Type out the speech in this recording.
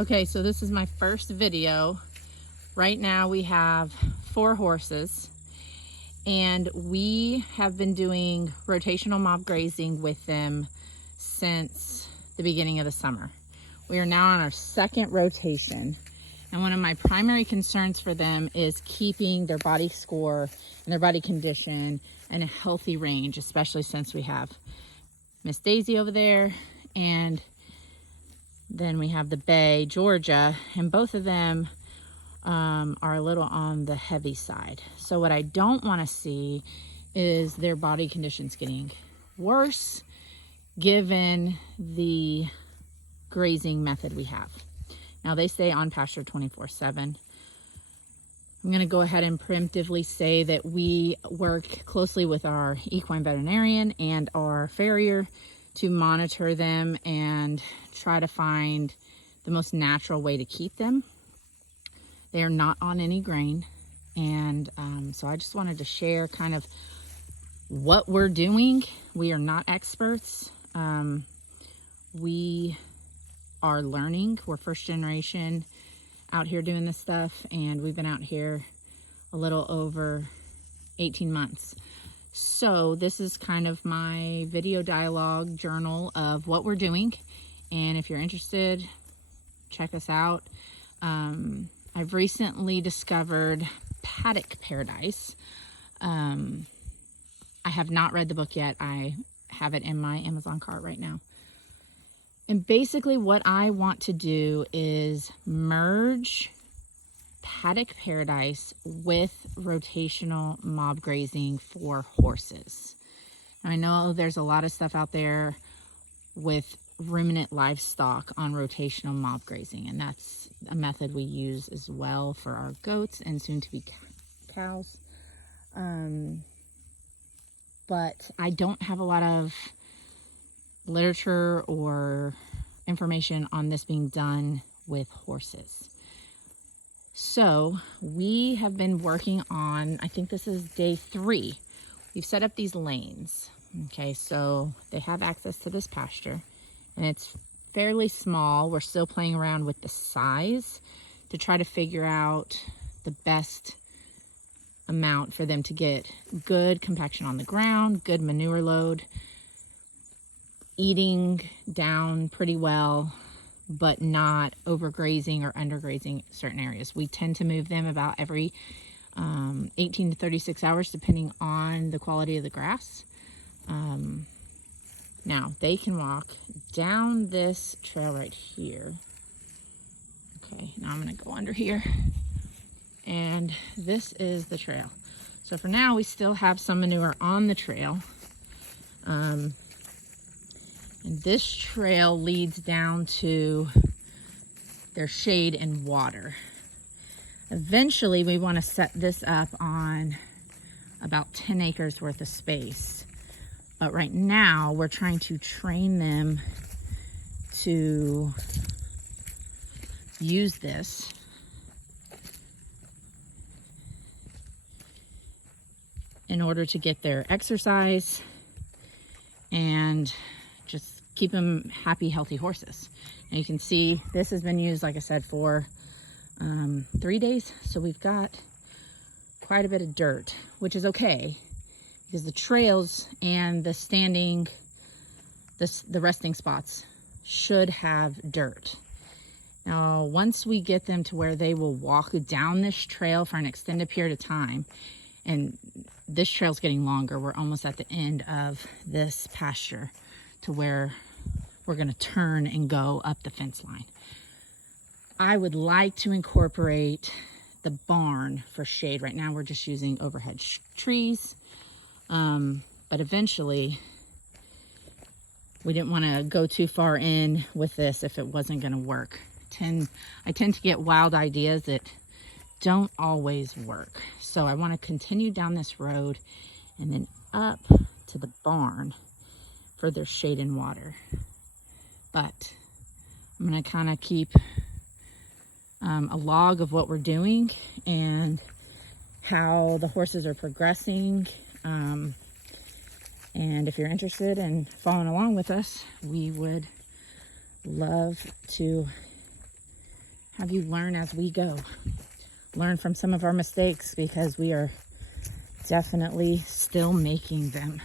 Okay, so this is my first video. Right now we have 4 horses and we have been doing rotational mob grazing with them since the beginning of the summer. We are now on our second rotation. And one of my primary concerns for them is keeping their body score and their body condition in a healthy range, especially since we have Miss Daisy over there and then we have the Bay, Georgia, and both of them are a little on the heavy side. So what I don't want to see is their body conditions getting worse given the grazing method we have. Now they stay on pasture 24/7. I'm going to go ahead and preemptively say that we work closely with our equine veterinarian and our farrier to monitor them and try to find the most natural way to keep them. They are not on any grain, and so I just wanted to share kind of what we're doing. We are not experts. We are learning. We're first generation out here doing this stuff, and we've been out here a little over 18 months. So this is kind of my video dialogue journal of what we're doing. And if you're interested, check us out. I've recently discovered Paddock Paradise. I have not read the book yet. I have it in my Amazon cart right now. And basically what I want to do is merge Paddock Paradise with rotational mob grazing for horses. Now, I know there's a lot of stuff out there with ruminant livestock on rotational mob grazing, and that's a method we use as well for our goats and soon to be cows. But I don't have a lot of literature or information on this being done with horses. So we have been working on, I think this is day 3. We've set up these lanes. Okay, so they have access to this pasture and it's fairly small. We're still playing around with the size to try to figure out the best amount for them to get good compaction on the ground, good manure load, eating down pretty well, but not overgrazing or undergrazing certain areas. We tend to move them about every 18 to 36 hours, depending on the quality of the grass. Now, they can walk down this trail right here. Okay, now I'm gonna go under here. And this is the trail. So for now, we still have some manure on the trail. And this trail leads down to their shade and water. Eventually, we want to set this up on about 10 acres worth of space. But right now, we're trying to train them to use this. In order to get their exercise and just keep them happy, healthy horses. And you can see this has been used, like I said, for 3 days. So we've got quite a bit of dirt, which is okay because the trails and the standing, the resting spots should have dirt. Now, once we get them to where they will walk down this trail for an extended period of time, and this trail's getting longer, we're almost at the end of this pasture to where we're gonna turn and go up the fence line. I would like to incorporate the barn for shade. Right now we're just using overhead trees, but eventually we didn't want to go too far in with this if it wasn't going to work. I tend to get wild ideas that don't always work. So I want to continue down this road and then up to the barn for their shade and water. But I'm going to kind of keep a log of what we're doing and how the horses are progressing. And if you're interested in following along with us, we would love to have you learn as we go. Learn from some of our mistakes, because we are definitely still making them.